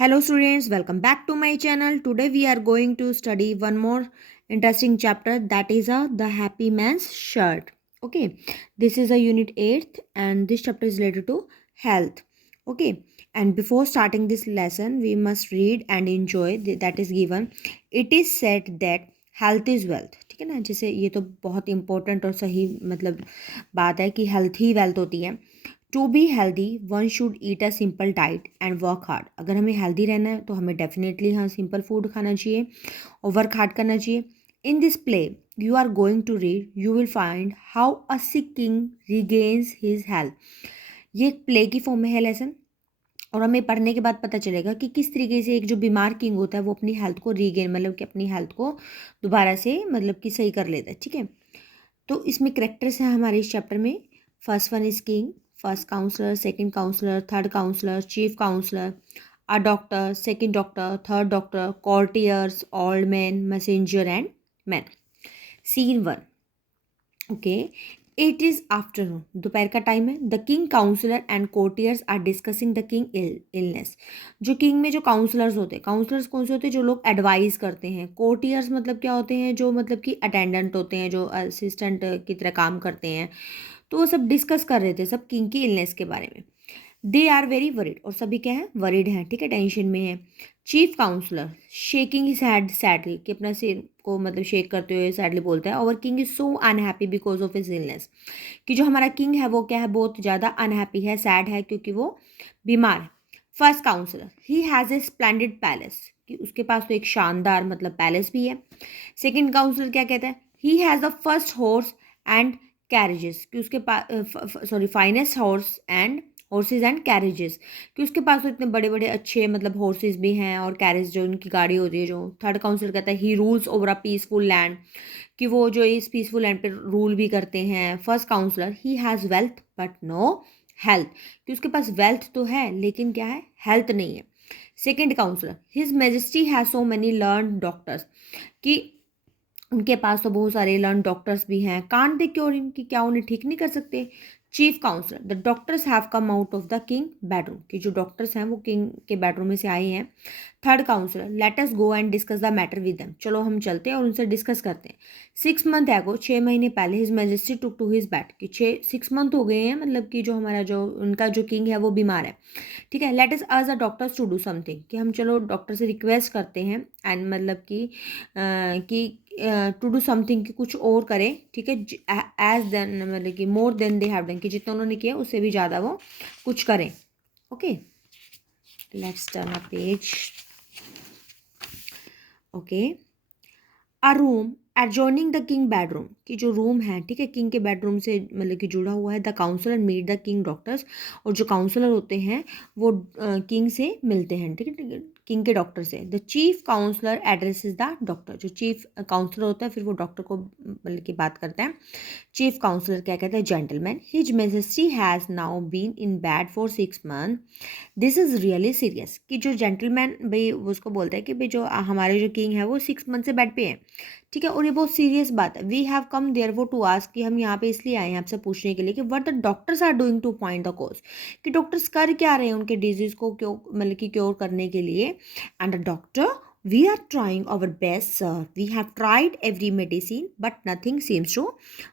Hello students, welcome back to my channel. Today we are going to study one more interesting chapter, that is the happy man's shirt. Okay, this is a unit 8th and this chapter is related to health. Okay, and before starting this lesson we must read and enjoy that is given. It is said that health is wealth. ठीक है ना, जैसे ये तो बहुत important और सही मतलब बात है कि हेल्थ ही वेल्थ होती है. To be healthy one should eat a simple diet and work hard. अगर हमें हेल्दी रहना है तो हमें डेफिनेटली हाँ सिंपल फूड खाना चाहिए और वर्क हार्ड करना चाहिए. In this play you are going to read you will find how a sick king regains his health. ये एक प्ले की फॉर्म में है लेसन और हमें पढ़ने के बाद पता चलेगा कि किस तरीके से एक जो बीमार किंग होता है वो अपनी हेल्थ को रीगेन मतलब कि अपनी हेल्थ को दोबारा से मतलब कि सही कर लेता है. ठीक है, तो इसमें करेक्टर्स हैं हमारे इस चैप्टर में. First one is king, first counsellor, second counsellor, third counsellor, chief counsellor, a doctor, second doctor, third doctor, courtiers, old man, messenger and man. Scene one. Okay, it is afternoon, दोपहर का time है. The king counsellor and courtiers are discussing the king illness. जो king में जो counsellors होते हैं, counsellors कौन से होते हैं? जो लोग एडवाइस करते हैं. कोर्टियर्स मतलब क्या होते हैं? जो मतलब कि अटेंडेंट होते हैं, जो असिस्टेंट की तरह काम करते हैं. तो वो सब डिस्कस कर रहे थे सब किंग की इलनेस के बारे में. दे आर वेरी वरीड, और सभी क्या है? वरीड हैं. ठीक है, टेंशन में है. Chief counsellor shaking his head sadly, कि अपना सिर को मतलब शेक करते हुए सैडली बोलता है. और king is so unhappy because of his illness, कि जो हमारा किंग है वो क्या है? बहुत ज़्यादा अनहैप्पी है, सैड है, क्योंकि वो बीमार है. First counsellor he has a splendid palace, कि उसके पास तो एक शानदार मतलब पैलेस भी है. सेकेंड काउंसलर क्या कहता है? He has the first horse and carriages, कि उसके पास sorry finest horse and horses and carriages, कि उसके पास तो इतने बड़े बड़े अच्छे मतलब हॉर्सेज भी हैं और कैरेज जो उनकी गाड़ी होती है. जो थर्ड काउंसिल कहता है he rules over a peaceful land, कि वो जो इस पीसफुल लैंड पे रूल भी करते हैं. First counsellor he has wealth but no health, कि उसके पास वेल्थ तो है लेकिन क्या है? हेल्थ नहीं है. Second counsellor his majesty has so many learn doctors, कि उनके पास तो बहुत सारे लर्न डॉक्टर्स भी हैं. कांट दे क्योर हिम, कि क्या उन्हें ठीक नहीं कर सकते? Chief counsellor the doctors have come out of the king bedroom, कि जो डॉक्टर्स हैं वो किंग के बेडरूम में से आए हैं. Third counsellor let us go and discuss the matter with them, चलो हम चलते हैं और उनसे डिस्कस करते हैं. 6 मंथ एगो, 6 महीने पहले, his majesty took to his bed, कि 6 मंथ हो गए हैं मतलब कि जो हमारा जो उनका जो किंग है वो बीमार है. ठीक है, let us the doctors to do something, कि हम चलो डॉक्टर से रिक्वेस्ट करते हैं एंड मतलब कि टू डू समथिंग, कि कुछ और करें. ठीक है, एज देन मतलब कि more than they have done, कि जितना उन्होंने किया उससे भी ज़्यादा वो कुछ करें. Okay, let's turn a page. Okay, a room adjoining the king bedroom, कि जो रूम है ठीक है किंग के बेडरूम से मतलब कि जुड़ा हुआ है. The counsellor meet the king doctors, और जो काउंसलर होते हैं वो किंग से मिलते हैं. ठीक है, किंग के डॉक्टर से. The chief counsellor addresses the doctor, जो चीफ काउंसलर होता है फिर वो डॉक्टर को मतलब कि बात करता है. चीफ काउंसलर क्या कहता है? Gentleman his majesty has now been in bed for 6 month, this is really serious, कि जो जेंटलमैन भाई उसको बोलता है कि भाई जो हमारे जो किंग है वो 6 मंथ से बेड पे है. ठीक है, और ये बहुत सीरियस बात है. We have come there for to ask, कि हम यहाँ पे इसलिए आए हैं आपसे पूछने के लिए कि what the doctors are doing to point the cause, कि डॉक्टर्स कर क्या रहे हैं उनके डिजीज़ को क्यों मतलब कि क्योर करने के लिए. And the doctor we are trying our best sir, we have tried every medicine but nothing seems to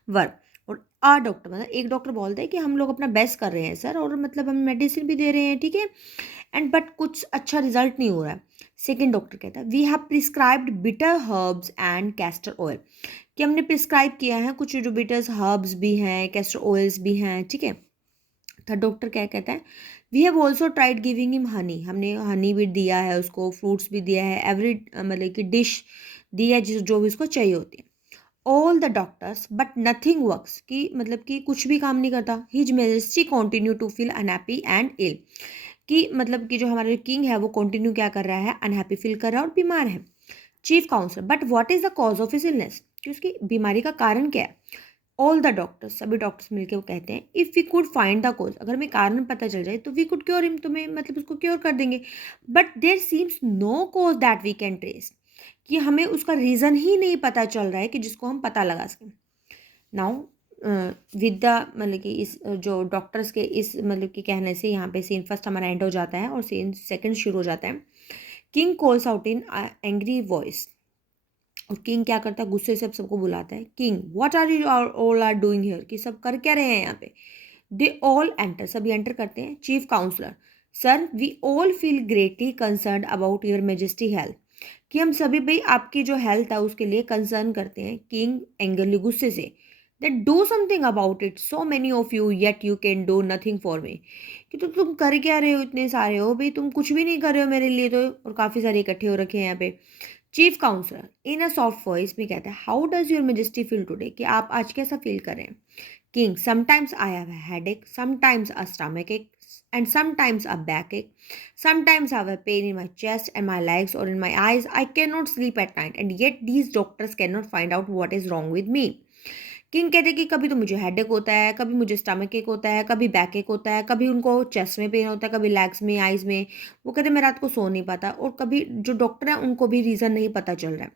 work. और आ डॉक्टर मतलब एक डॉक्टर बोलता है कि हम लोग अपना बेस्ट कर रहे हैं सर, और मतलब हम मेडिसिन भी दे रहे हैं. ठीक है, एंड बट कुछ अच्छा रिजल्ट नहीं हो रहा है. सेकेंड डॉक्टर कहता है we have prescribed bitter herbs and castor oil, कि हमने प्रिस्क्राइब किया है कुछ जो बिटर्स हर्ब्स भी हैं, कैस्टर ऑयल्स भी हैं. ठीक है, थर्ड डॉक्टर क्या कहता है? We have also tried giving him honey, हमने हनी भी दिया है उसको, फ्रूट्स भी दिया है, एवरी मतलब कि डिश दी है जो भी उसको चाहिए होती है. All the doctors but nothing works, कि मतलब कि कुछ भी काम नहीं करता. His majesty continue to feel unhappy and ill, कि मतलब कि जो हमारा किंग है वो कंटिन्यू क्या कर रहा है? अनहैप्पी फील कर रहा है और बीमार है. Chief counsellor but what is the cause of his illness, कि उसकी बीमारी का कारण क्या है? ऑल द डॉक्टर्स, सभी डॉक्टर्स मिलकर वो कहते हैं if we could find the cause, अगर हमें कारण पता चल जाए तो वी कुड क्योर हिम, तुम्हें मतलब उसको क्योर कर देंगे. But there seems no cause that we can trace, कि हमें उसका रीज़न ही नहीं पता चल रहा है कि जिसको हम पता लगा सकें. नाउ विद द मतलब कि इस जो डॉक्टर्स के इस मतलब कि कहने से यहाँ पे सीन फर्स्ट हमारा एंड हो जाता है और सीन सेकंड शुरू हो जाता है। King calls out in angry voice, और किंग क्या करता है, गुस्से से सबको बुलाता है। King, what are you all are doing here, कि सब कर क्या रहे हैं यहाँ पे। दे ऑल एंटर, सभी एंटर करते हैं। Chief counsellor, sir we all feel greatly concern about your majesty health, कि हम सभी भाई आपकी जो हेल्थ है उसके लिए कंसर्न करते हैं। किंग एंग्रली, गुस्से से, that do something about it, so many of you yet you can do nothing for me, कि तो तुम कर क्या रहे हो, इतने सारे हो भाई, तुम कुछ भी नहीं कर रहे हो मेरे लिए तो, और काफ़ी सारे इकट्ठे हो रखे हैं यहाँ पे। Chief counsellor in a soft voice में कहता है, how does your majesty feel today, कि आप आज कैसा फील कर रहे हैं। King, sometimes I have a headache, sometimes a stomach ache, and sometimes a backache. Sometimes I have a pain in my chest and my legs or in my eyes. I cannot sleep at night, and yet these doctors cannot find out what is wrong with me. King कहते हैं कि कभी तो मुझे headache होता है, कभी मुझे स्टमक एक होता है, कभी बैक एक होता है, कभी उनको चेस्ट में पेन होता है, कभी लेग्स में, आइज में। वो कहते हैं मैं रात को सो नहीं पाता, और कभी जो डॉक्टर है उनको भी रीज़न नहीं पता चल रहा है।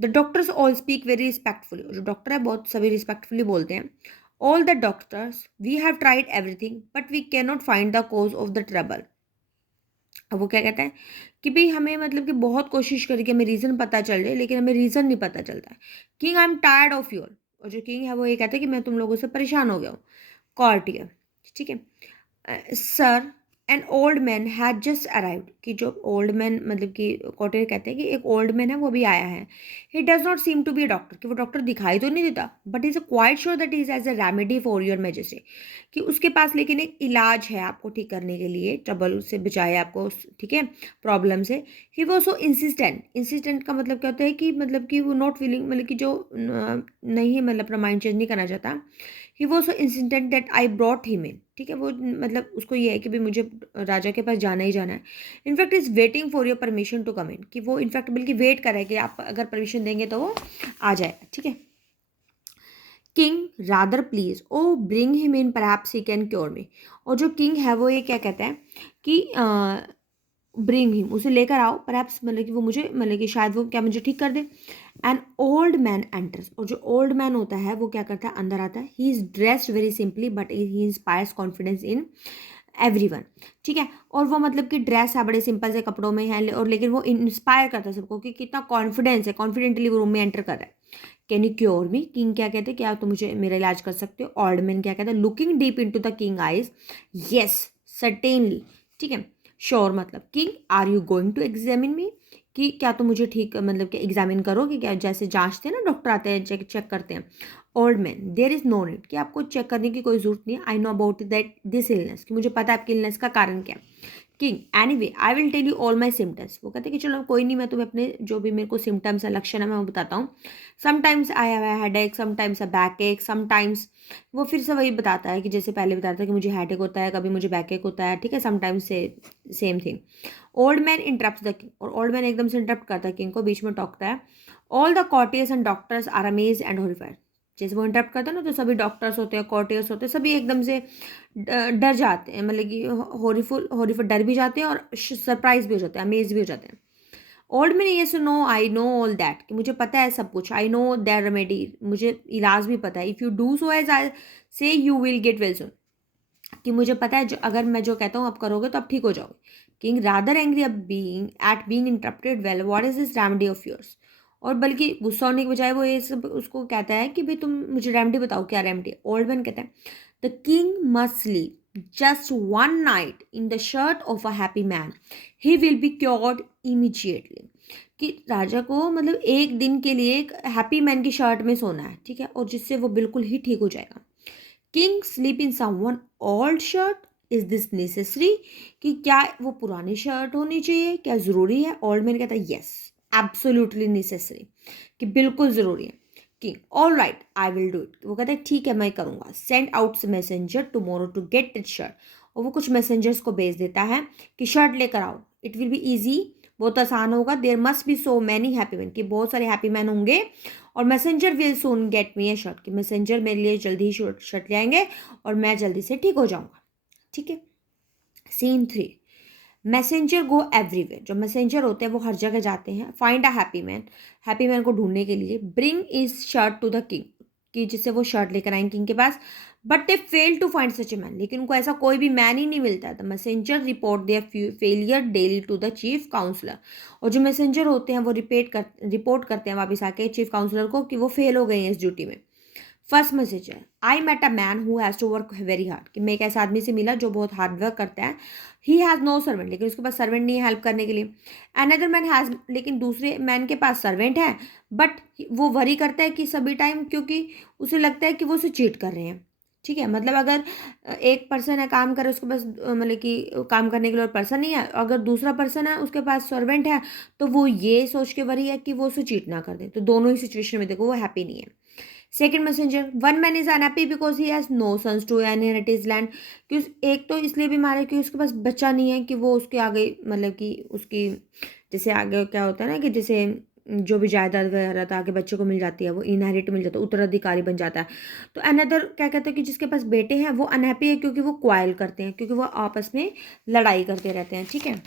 The doctors all speak very respectfully, जो डॉक्टर है बहुत सभी रिस्पेक्टफुली बोलते हैं। All the doctors we have tried everything but we can not find the cause of the trouble. अब वो क्या कहता है कि भाई हमें मतलब कि बहुत कोशिश करी कि हमें रीज़न पता चल जाए, लेकिन हमें रीज़न नहीं पता चलता है। King, I am tired of your, और जो किंग है वो ये कहता है कि मैं तुम लोगों से परेशान हो गया हूँ। कॉर्टियर, ठीक है, sir an old man had just arrived, कि जो ओल्ड मैन मतलब कि कॉर्टियर कहते हैं कि एक ओल्ड मैन है वो भी आया है। He does not seem to be a doctor, कि वो डॉक्टर दिखाई तो नहीं देता, but is quite sure that is as a remedy for your majesty, कि उसके पास लेकिन एक इलाज है आपको ठीक करने के लिए, ट्रबल से बचाए आपको, ठीक है, प्रॉब्लम से। ही वो सो इंसिस्टेंट, इंसिस्टेंट का मतलब क्या होता है कि मतलब कि वो नॉट फीलिंग मतलब कि जो नहीं है, मतलब अपना माइंड चेंज नहीं करना चाहता। ही वो so insistent that I brought him in, ठीक है, वो मतलब उसको ये है कि भाई मुझे राजा के पास जाना ही जाना है। In fact is waiting for your permission to come in, कि वो इनफैक्ट बल्कि वेट कर रहा है कि आप अगर परमिशन देंगे तो वो आ जाएगा, ठीक है। King, rather please, oh bring him in, perhaps he can cure me, और जो किंग है वो ये क्या कहता है कि ब्रिंग हिम, उसे लेकर आओ, परहैप्स मतलब कि वो मुझे मतलब कि शायद वो क्या मुझे ठीक कर दे। एन ओल्ड मैन एंटर्स, और जो ओल्ड मैन होता है वो क्या करता है, अंदर आता है। He is dressed very simply but he inspires confidence in everyone, ठीक है, और वो मतलब कि ड्रेस है बड़े सिंपल से कपड़ों में है, और लेकिन वो इंस्पायर करता है सबको कि कितना कॉन्फिडेंस है, कॉन्फिडेंटली वो रूम में एंटर कर रहा है। Can you cure me, king क्या कहते हैं, क्या तुम मुझे मेरा इलाज कर सकते हो। ओल्ड मैन क्या कहता है, looking deep into the king eyes, yes certainly, ठीक है, श्योर मतलब। King, are you going to examine me, कि क्या तुम मुझे ठीक मतलब कि एग्जामिन करोगे क्या, जैसे जांचते हैं ना डॉक्टर आते हैं चेक चेक करते हैं। Old man, there is no need, कि आपको चेक करने की कोई जरूरत नहीं है। I know about that this illness, कि मुझे पता है आपकी इलनेस का कारण क्या है। King, anyway I will tell you all my symptoms, वो कहते हैं कि चलो कोई नहीं, मैं तुम्हें अपने जो भी मेरे को सिम्टम्स है, लक्षण है, मैं वो बताता हूँ। Sometimes I have a headache, sometimes a back एक, समटाइम्स, वो फिर से वही बताता है कि जैसे पहले बताता है कि मुझे हेडेक होता है, कभी मुझे बैक एक होता है, ठीक है, समटाइम्स से same thing. Old man interrupt the king, और ओल्ड मैन एकदम से इंटरप्ट करता है किंग को, बीच में टोकता है। All the courtiers and doctors are amaze and horrified, जैसे वो इंटरप्ट करता है ना तो सभी डॉक्टर्स होते हैं, कॉर्टियर्स होते हैं, सभी एकदम से डर जाते हैं, मतलब कि हॉरिफुल डर भी जाते हैं और सरप्राइज भी हो जाते हैं, अमेज भी हो जाते हैं। ओल्ड मैन, ये no I know all that, कि मुझे पता है सब कुछ। आई नो दैट रेमेडी, मुझे इलाज भी पता है। If you do so as I say you will get well soon, कि मुझे पता है जो अगर मैं जो कहता हूँ आप करोगे तो आप ठीक हो जाओगे। किंग, रादर एंग्री अब being at being interrupted well, what is this remedy of yours, और बल्कि गुस्सा होने के बजाय वो ये सब उसको कहता है कि भाई तुम मुझे रेमेडी बताओ, क्या रेमेडी। ओल्ड मैन कहता है, the king must sleep just one night in the shirt of a happy man, he will be cured immediately, कि राजा को मतलब एक दिन के लिए एक हैप्पी मैन की शर्ट में सोना है, ठीक है, और जिससे वो बिल्कुल ही ठीक हो जाएगा। King, sleep in someone old shirt, is this necessary, कि क्या वो पुरानी शर्ट होनी चाहिए, क्या ज़रूरी है। ओल्ड मैन कहता है यस एब्सोल्युटली नेसेसरी, कि बिल्कुल ज़रूरी है। King, all right I will do it, वो कहता है ठीक है मैं करूँगा। Send out messenger tomorrow to get it shirt, और वो कुछ मैसेंजर्स को भेज देता है कि शर्ट लेकर आओ, इट विल बी ईजी, बहुत आसान होगा। There must be so many happy man, कि बहुत सारे हैप्पी मैन होंगे, और messenger will soon get me a shirt, कि मैसेंजर मेरे लिए जल्दी ही शर्ट ले आएंगे और मैं जल्दी से ठीक हो जाऊंगा, ठीक है। सीन 3, मैसेंजर गो एवरीवेयर, जो मैसेंजर होते हैं वो हर जगह जाते हैं। Find a happy man, happy man को ढूंढने के लिए। Bring his shirt to the king, कि जिससे वो शर्ट लेकर आए किंग के पास, but they fail to find such a man, लेकिन उनको ऐसा कोई भी मैन ही नहीं मिलता। The messenger report their failure daily to the chief counsellor, और जो मैसेंजर होते हैं वो रिपोर्ट करते हैं वापस आके चीफ काउंसलर को कि वो फेल हो गए हैं इस ड्यूटी में। फर्स्ट मैसेज है, I met a man who has to work very hard, कि मैं एक ऐसे आदमी से मिला जो बहुत हार्ड वर्क करता है। ही हैज़ नो सर्वेंट, लेकिन उसके पास सर्वेंट नहीं है हेल्प करने के लिए। अनदर मैन हैज़, लेकिन दूसरे मैन के पास सर्वेंट है, बट वो वरी करता है कि सभी टाइम, क्योंकि उसे लगता है कि वो उसे चीट कर रहे हैं। ठीक है, मतलब अगर एक पर्सन है काम कर रहा है, उसके पास मतलब कि काम करने के लिए और पर्सन नहीं है, अगर दूसरा पर्सन है उसके पास सर्वेंट है, तो वो ये सोच के वरी है कि वो उसे चीट ना कर दे। तो दोनों ही सिचुएशन में देखो वो हैप्पी नहीं है। Second messenger, one man is unhappy because he has no sons to inherit his land, कि एक तो इसलिए भी मारे कि उसके पास बच्चा नहीं है कि वो उसके आगे, मतलब कि उसकी जैसे आगे क्या होता है ना, कि जैसे जो भी जायदाद वगैरह था आगे बच्चे को मिल जाती है, वो इनहेरिट मिल जाता है, उत्तराधिकारी बन जाता है। तो अनदर क्या कहते हैं कि जिसके पास बेटे हैं वो अनहैप्पी है क्योंकि वो क्वाइल करते हैं, क्योंकि वो आपस में लड़ाई करते रहते हैं। ठीक है।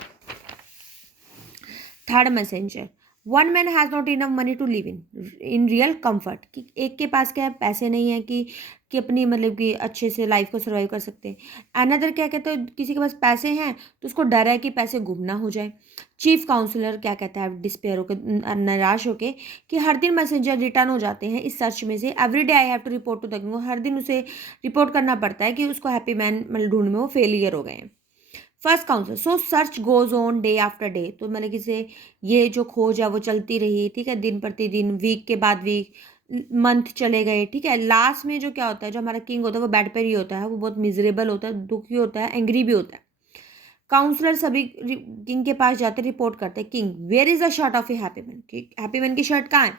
Third messenger, one man has not enough money to live in real comfort, कि एक के पास क्या है, पैसे नहीं है कि अपनी मतलब कि अच्छे से लाइफ को सर्वाइव कर सकते हैं। अनदर क्या कहते हैं, किसी के पास पैसे हैं तो उसको डर है कि पैसे गुम ना हो जाए। चीफ काउंसलर क्या कहता है, डिस्पेयर होकर, निराश होकर, कि हर दिन मैसेंजर रिटर्न हो जाते हैं इस सर्च में से। Every day I have to report to the king, हर दिन उसे रिपोर्ट करना पड़ता है कि उसको हैप्पी मैन मतलब ढूंढने में वो फेलियर हो गए हैं। First counsellor, so search goes on day after day, तो मतलब कि से ये जो खोज है वो चलती रही। ठीक है, दिन प्रतिदिन, वीक के बाद वीक, मंथ चले गए। ठीक है, लास्ट में जो क्या होता है, जो हमारा किंग होता है वो बेड पर ही होता है, वो बहुत मिजरेबल होता है, दुखी होता है, एंग्री भी होता है। काउंसलर सभी किंग के पास जाते रिपोर्ट करते हैं, king where is the shirt of a happy man, happy man की शर्ट कहाँ है।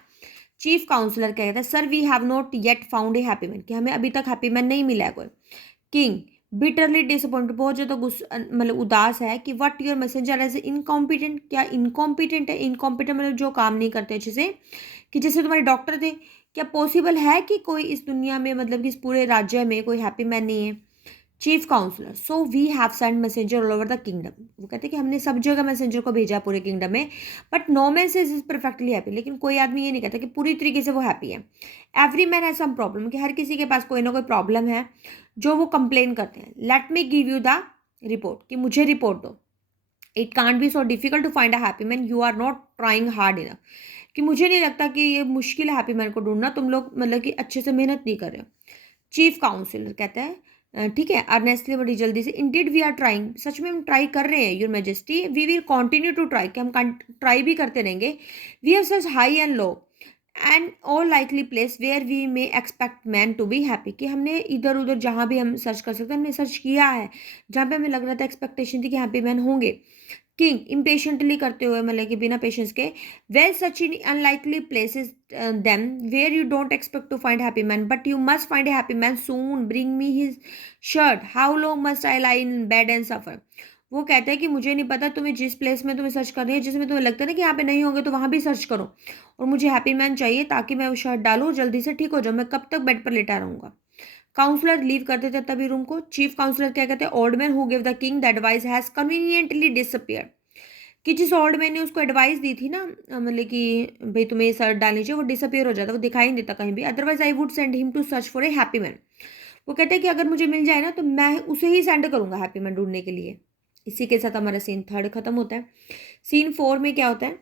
चीफ काउंसलर क्या कहता है, sir we have not yet found a happy man, कि हमें अभी तक हैप्पी मैन नहीं मिला है कोई। किंग बिटरली डिसअपॉइंटेड, बहुत ज़्यादा गुस्सा मतलब उदास है कि what your messenger as incompetent, क्या इनकॉम्पिटेंट है, इनकॉम्पिटेंट मतलब जो काम नहीं करते अच्छे से, कि जैसे तुम्हारे डॉक्टर थे। क्या पॉसिबल है कि कोई इस दुनिया में, मतलब कि इस पूरे राज्य में कोई हैप्पी मैन नहीं है। Chief counsellor, so we have send messenger all over the kingdom, वो कहते हैं कि हमने सब जगह मैसेंजर को भेजा पूरे किंगडम में, but no man says is perfectly happy, लेकिन कोई आदमी ये नहीं कहता कि पूरी तरीके से वो हैप्पी है। Every man has some problem, कि हर किसी के पास कोई ना कोई प्रॉब्लम है जो वो कंप्लेन करते हैं। Let me give you the report, कि मुझे रिपोर्ट दो। It can't be so difficult to find a happy man, you are not trying hard enough, कि मुझे नहीं लगता कि ये मुश्किल है हैप्पी मैन को ढूंढना, तुम लोग मतलब कि अच्छे से मेहनत नहीं कर रहे हो। चीफ काउंसिलर कहता है ठीक है, अर्नेस्टली, बड़ी जल्दी से, इंडिड वी आर ट्राइंग, सच में हम ट्राई कर रहे हैं your majesty, we will continue to try, कि हम ट्राई भी करते रहेंगे। वी हैव सच high and low and all likely place where we may expect man to be happy, कि हमने इधर उधर जहाँ भी हम सर्च कर सकते हैं हमने सर्च किया है, जहाँ पे हमें लग रहा था, एक्सपेक्टेशन थी कि हैप्पी मैन होंगे। किंग इम्पेशेंटली करते हुए, मतलब कि बिना पेशेंस के, वेल सच in unlikely places them where you don't expect to find happy man, but you must find a happy man soon, bring me his shirt, how long must I lie in bed and suffer. वो कहते हैं कि मुझे नहीं पता, तुम्हें जिस place में तुम्हें सर्च कर रही है, जिसमें तुम्हें लगता है ना कि यहाँ पे नहीं होंगे, तो वहाँ भी सर्च करो, और मुझे हैप्पी मैन चाहिए ताकि मैं वो शर्ट डालूँ और जल्दी से ठीक हो जाऊँ, मैं कब तक बेड पर लेटा रहूँगा। काउंसलर लीव करते थे तभी रूम को। चीफ काउंसलर क्या कहते हैं, old man who give the king the advice has conveniently disappeared, कि जिस ओल्ड मैन ने उसको एडवाइस दी थी ना, मतलब कि भाई तुम्हें ये शर्ट डालनी चाहिए, वो डिसअपियर हो जाता, वो दिखाई नहीं देता कहीं भी। Otherwise I would send him to search for a happy man, वो कहते हैं कि अगर मुझे मिल जाए ना तो मैं उसे ही सेंड करूंगा हैप्पी मैन ढूंढने के लिए। इसी के साथ हमारा सीन थर्ड खत्म होता है। सीन फोर में क्या होता है,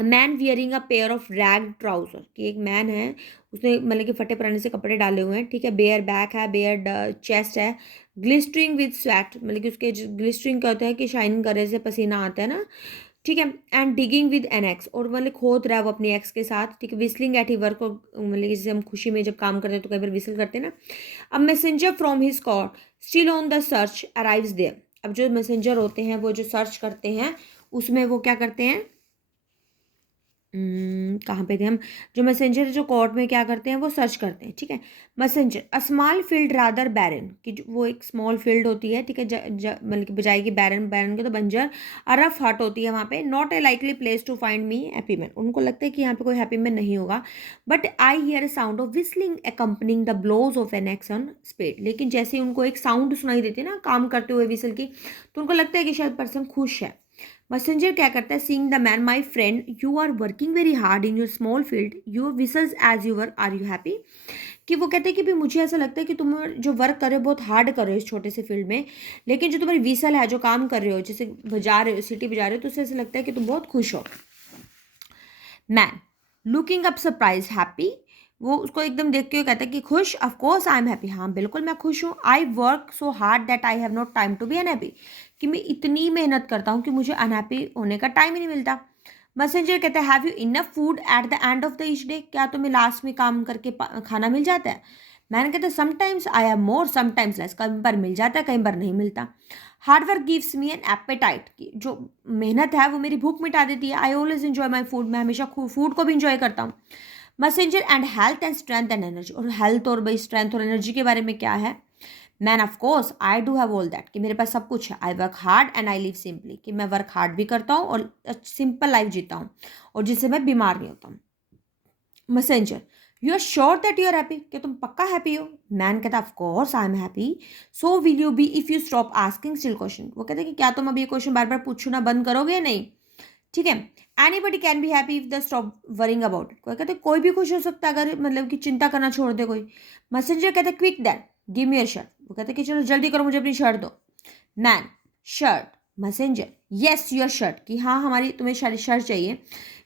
man wearing a pair of rag trouser, कि एक मैन है, उसने मतलब कि फटे पुराने से कपड़े डाले हुए हैं। ठीक है, बेयर बैक है, बेयर चेस्ट है, ग्लिस्टरिंग विद स्वेट, मतलब कि उसके ग्लिस्टरिंग क्या होता है कि शाइन करे से पसीना आता है ना। ठीक है, and digging with an axe, और मतलब खोद रहा है वो अपनी एक्स के साथ। ठीक है, विस्लिंग एट ही वर्क, मतलब जैसे हम खुशी में जब काम करते हैं तो कई बार विसल करते हैं ना। अब messenger from his court still on the search arrives there, अब जो मैसेंजर होते हैं वो जो सर्च करते हैं उसमें वो क्या करते हैं, कहाँ पे थे हम, जो मैसेंजर जो कोर्ट में क्या करते हैं वो सर्च करते हैं। ठीक है, messenger a small field rather barren, कि वो एक स्मॉल फील्ड होती है। ठीक है, मतलब कि बजाय की बैरन, बैरन के तो बंजर, अ रफ हट होती है वहाँ पे। Not a likely place to find me happy man, उनको लगता है कि यहाँ पे कोई हैप्पी मैन नहीं होगा। But I hear a sound of whistling accompanying the blows of an axe on spade, लेकिन जैसे ही उनको एक साउंड सुनाई देती है ना काम करते हुए विसल की, तो उनको लगता है कि शायद पर्सन खुश है। मैसेंजर क्या करता है, seeing the man, my friend you are working very hard in your small field, your whistles as your, are you happy, कि वो कहते हैं कि भी मुझे ऐसा लगता है कि तुम जो वर्क कर रहे हो बहुत हार्ड कर रहे हो इस छोटे से फील्ड में, लेकिन जो तुम्हारी विसल है, जो काम कर रहे हो, जैसे बजा रहे हो, सिटी बजा रहे हो, तो उससे ऐसा लगता है कि तुम बहुत खुश हो। Man looking up surprise happy, वो उसको एकदम देख के कहता है कि खुश, of course I am happy, हाँ बिल्कुल मैं खुश हूँ। I work so hard that I have not time to be unhappy, कि मैं इतनी मेहनत करता हूँ कि मुझे अनहैप्पी होने का टाइम ही नहीं मिलता। मैसेंजर कहता है have you enough food at the end of the each day, क्या तुम्हें लास्ट में काम करके खाना मिल जाता है। मैंने कहता है sometimes I have more sometimes less, कई बार मिल जाता है कई बार नहीं मिलता। Hard work gives me an appetite, की जो मेहनत है वो मेरी भूख मिटा देती है। I always enjoy my food, मैं हमेशा फूड को भी इंजॉय करता हूँ। Messenger and health and strength and energy, और हेल्थ और भाई स्ट्रेंथ और एनर्जी के बारे में क्या है। Man of course I do have all that, कि मेरे पास सब कुछ है। I work hard and I live simply, कि मैं वर्क हार्ड भी करता हूँ और सिंपल लाइफ जीता हूँ, और जिससे मैं बीमार नहीं होता हूँ। Messenger you are sure that you are happy, कि तुम पक्का हैप्पी हो। मैन कहता of course I am happy, so will you be if you stop asking still question, वो कहते हैं कि क्या तुम अभी ये क्वेश्चन बार बार पूछना बंद करोगे या नहीं। ठीक है। Anybody can be happy if the stop worrying about it, कोई कहते कोई भी खुश हो सकता है अगर मतलब कि चिंता करना छोड़ दे कोई। मैसेंजर कहते quick that give me your shirt, वो कहते कि चलो जल्दी करो मुझे अपनी शर्ट दो। Man shirt, messenger yes your shirt, कि हाँ हमारी तुम्हें शर्ट चाहिए।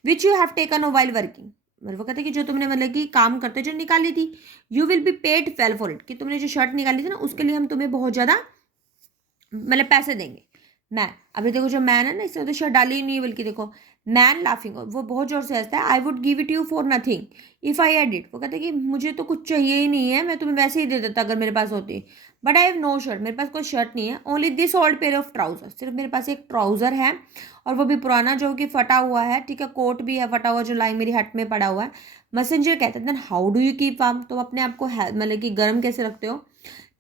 Which you have taken while working, मतलब वो कहते कि जो तुमने मतलब कि काम करते जो निकाली थी। You will be paid well for it, कि तुमने जो शर्ट निकाली थी ना उसके लिए हम तुम्हें बहुत ज़्यादा मतलब पैसे देंगे। मैन, अभी देखो जो मैन है ना इसने तो शर्ट डाली ही नहीं है, बल्कि देखो मैन लाफिंग, वो बहुत जोर से हंसता है। I would give it you for nothing if I had it, वो कहते हैं कि मुझे तो कुछ चाहिए ही नहीं है, मैं तुम्हें वैसे ही दे देता अगर मेरे पास होती। But I have no shirt, मेरे पास कोई शर्ट नहीं है। Only this old pair of trouser, सिर्फ मेरे पास एक ट्राउजर है, और वो भी पुराना जो कि फटा हुआ है। ठीक है, कोट भी है फटा हुआ जो लाई मेरी हट में पड़ा हुआ है। मैसेंजर कहते हैं then how do you keep warm, तो अपने आप को मतलब कि गर्म कैसे रखते हो,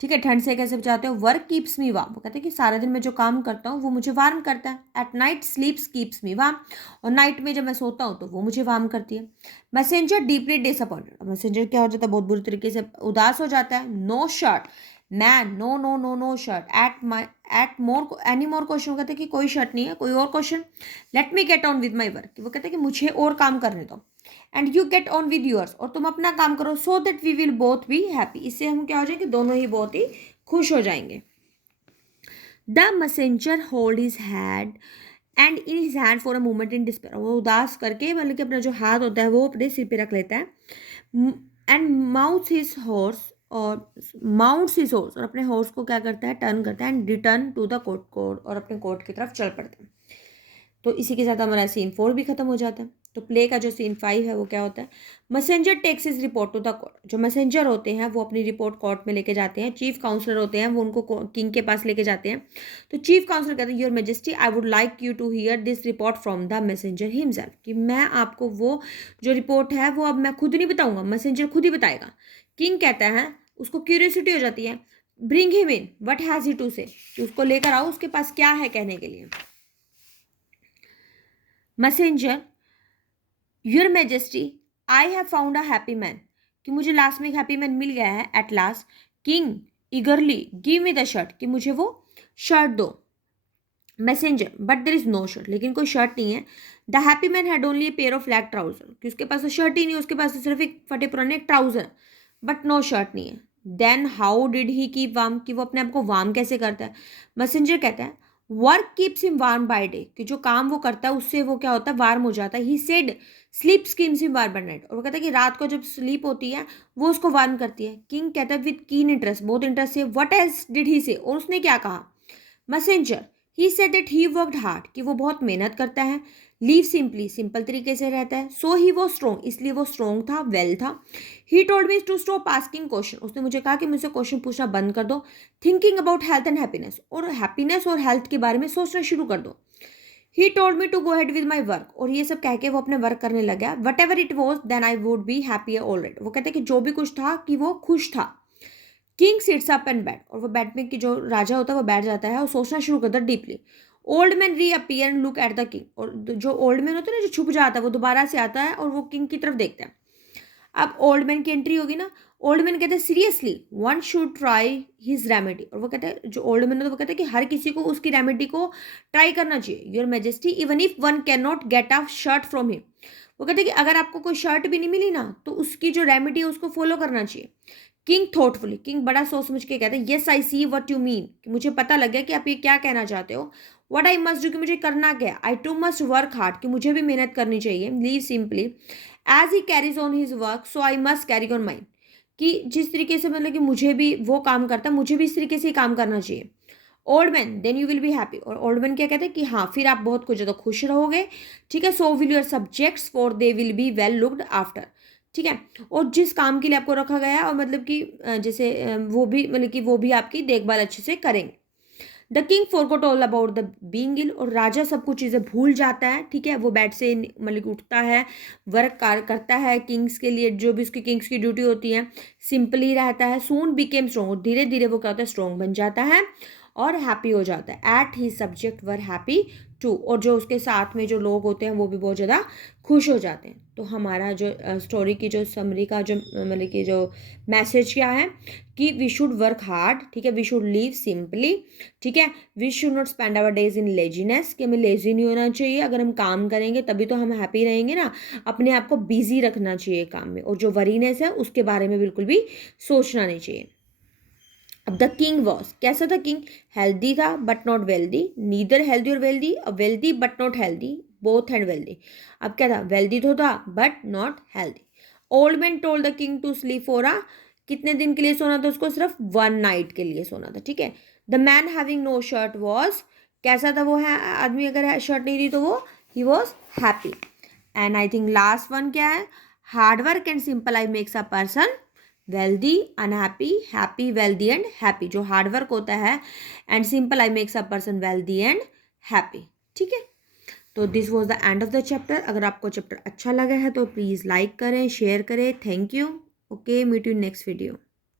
ठीक है, ठंड से कैसे बचाते हो। वर्क कीप्स मी वार्म, वो कहते हैं कि सारा दिन मैं जो काम करता हूँ वो मुझे वार्म करता है। At night स्लीप्स keeps me warm, और नाइट में जब मैं सोता हूँ तो वो मुझे वार्म करती है। मैसेंजर डीपली डिसअपॉइंटेड, मैसेंजर क्या हो जाता है बहुत बुरी तरीके से उदास हो जाता है। No shirt, man no no no no shirt at more any more question, कहते हैं कि कोई शर्ट नहीं है, कोई और question. Let me get on with my work, वो कहते हैं कि मुझे और काम करने दो। And you get on with yours, और तुम अपना काम करो। So that we will both be happy, इससे हम क्या हो जाएंगे, दोनों ही बहुत ही खुश हो जाएंगे। The messenger hold his had and in his hand for a moment in despair, वो उदास करके मतलब कि अपना जो हाथ होता है वो अपने सिर पे रख लेता है। एंड माउथ हिज हॉर्स, और माउंट्स हिज हॉर्स, और अपने हॉर्स को क्या करता है, टर्न करता है। And return to the court, और अपने कोर्ट की तरफ चल पड़ता है। तो इसी के साथ हमारा सीन 4 भी खत्म हो जाता है। तो प्ले का जो सीन 5 है वो क्या होता है, messenger takes is report to the court, जो मैसेंजर होते हैं वो अपनी रिपोर्ट कोर्ट में लेके जाते हैं। चीफ काउंसलर होते हैं वो उनको किंग के पास लेके जाते हैं। तो चीफ काउंसलर कहते हैं your majesty I would like you to hear this report from the messenger himself, कि मैं आपको वो जो रिपोर्ट है वो अब मैं खुद नहीं बताऊंगा, मैसेंजर खुद ही बताएगा। किंग कहता है, उसको क्यूरियोसिटी हो जाती है, bring him in what has he to say, कि उसको लेकर आओ, उसके पास क्या है कहने के लिए। Messenger your majesty I have found a happy man, कि मुझे लास्ट में एक हैप्पी मैन मिल गया है at last. King eagerly give me the shirt, कि मुझे वो शर्ट दो। Messenger but there is no shirt, लेकिन कोई शर्ट नहीं है। The happy man had only a pair of black trouser, कि उसके पास तो शर्ट ही नहीं है, उसके पास तो सिर्फ एक फटे पुराने ट्राउजर, बट नो शर्ट नहीं है। Then how did he keep warm, कि वो अपने आप को वार्म कैसे करता है। मैसेंजर कहता है work keeps him warm by day, कि जो काम वो करता है उससे वो क्या होता है, वार्म हो जाता है। He said sleep schemes him warm by night, और वो कहता है कि रात को जब स्लीप होती है वो उसको वार्म करती है। किंग कहता है विद कीन इंटरेस्ट, बहुत इंटरेस्ट से, व्हाट एल्स डिड ही से, और उसने क्या कहा। Messenger he said that he worked hard, कि वो बहुत मेहनत करता है। लीव सिंपली, सिंपल तरीके से रहता है। सो ही वो स्ट्रॉन्ग, इसलिए वो स्ट्रॉन्ग था, वेल था। He told me to stop asking question, उसने मुझे कहा कि मुझसे क्वेश्चन पूछना बंद कर दो। Thinking about health and happiness, और हेल्थ के बारे में सोचना शुरू कर दो। He told me to go ahead with my work, और ये सब कह के वो अपने वर्क करने लग गया। Whatever it was then I would be happy already, वो कहते हैं कि जो भी कुछ था कि वो खुश था। किंग सिट्स अप एंड बैठ, और वो बैठ में कि जो राजा होता है वो बैठ जाता है और सोचना शुरू करता है deeply. Old man reappear and look at the king, और जो ओल्ड मैन होता है ना जो छुप जाता है वो दोबारा से आता है और वो किंग की तरफ देखता है। अब ओल्ड मैन की एंट्री होगी ना, ओल्ड मैन कहते हैं seriously one should try his remedy, और वो कहते हैं जो ओल्ड मैन है तो वो कहते हैं कि हर किसी को उसकी रेमेडी को ट्राई करना चाहिए। Your majesty even if one can not get a shirt from him, वो कहते हैं कि अगर आपको कोई शर्ट भी नहीं मिली ना तो उसकी जो रेमेडी है उसको फॉलो करना चाहिए। किंग थॉटफुली, किंग बड़ा सोच समझ के कहते हैं yes I see what you mean, कि मुझे पता लग गया कि आप ये क्या कहना चाहते हो। वट आई मस्ट डू, कि मुझे करना क्या है। I too must work hard, कि मुझे भी मेहनत करनी चाहिए। Live simply as he carries on his work so I must carry on mine, कि जिस तरीके से मतलब कि मुझे भी वो काम करता है मुझे भी इस तरीके से ही काम करना चाहिए। Old man then you will be happy, और ओल्ड मैन क्या कहते हैं कि हाँ फिर आप बहुत कुछ ज़्यादा खुश रहोगे, ठीक है। So will your subjects for they will be well looked after, ठीक है। और जिस काम के लिए आपको रखा गया है और मतलब कि जैसे वो भी मतलब कि वो भी आपकी देखभाल अच्छे से करेंगे। The king forgot all about the being ill, और राजा सब कुछ चीज़ें भूल जाता है, ठीक है। वो बेड से मतलब कि उठता है, वर्क करता है किंग्स के लिए, जो भी उसकी किंग्स की ड्यूटी होती है, सिंपली रहता है। सून बिकेम स्ट्रॉन्ग, धीरे धीरे वो क्या होता है स्ट्रॉन्ग बन जाता है और हैप्पी हो जाता है। At he subject were happy too, और जो उसके साथ में जो लोग होते हैं वो भी बहुत ज़्यादा खुश हो जाते हैं। तो हमारा जो स्टोरी की जो समरी का जो मतलब कि जो मैसेज क्या है कि वी शुड वर्क हार्ड, ठीक है, वी शुड लिव सिंपली, ठीक है। We should not spend our days in laziness, कि हमें लेजी नहीं होना चाहिए। अगर हम काम करेंगे तभी तो हम हैप्पी रहेंगे ना, अपने आप को बिजी रखना चाहिए काम में, और जो वरीनेस है उसके बारे में बिल्कुल भी सोचना नहीं चाहिए। अब द किंग वॉज, कैसा था किंग, हेल्दी था but not wealthy, neither healthy और wealthy, wealthy but not healthy, both and wealthy. अब क्या था, वेल्दी तो था but not healthy. Old man told the king to sleep for a, कितने दिन के लिए सोना था उसको, सिर्फ 1 नाइट के लिए सोना था, ठीक है। The man having no shirt was, कैसा था वो है आदमी, अगर शर्ट नहीं रही तो वो he was happy. And I think last one क्या है, hard work and simple life makes a person wealthy unhappy happy wealthy and happy. जो हार्डवर्क होता है and simple I makes a person wealthy and happy, ठीक है। तो this was the end of the chapter. अगर आपको chapter अच्छा लगा है तो प्लीज़ लाइक करें, शेयर करें। Thank you. Okay, meet you next video.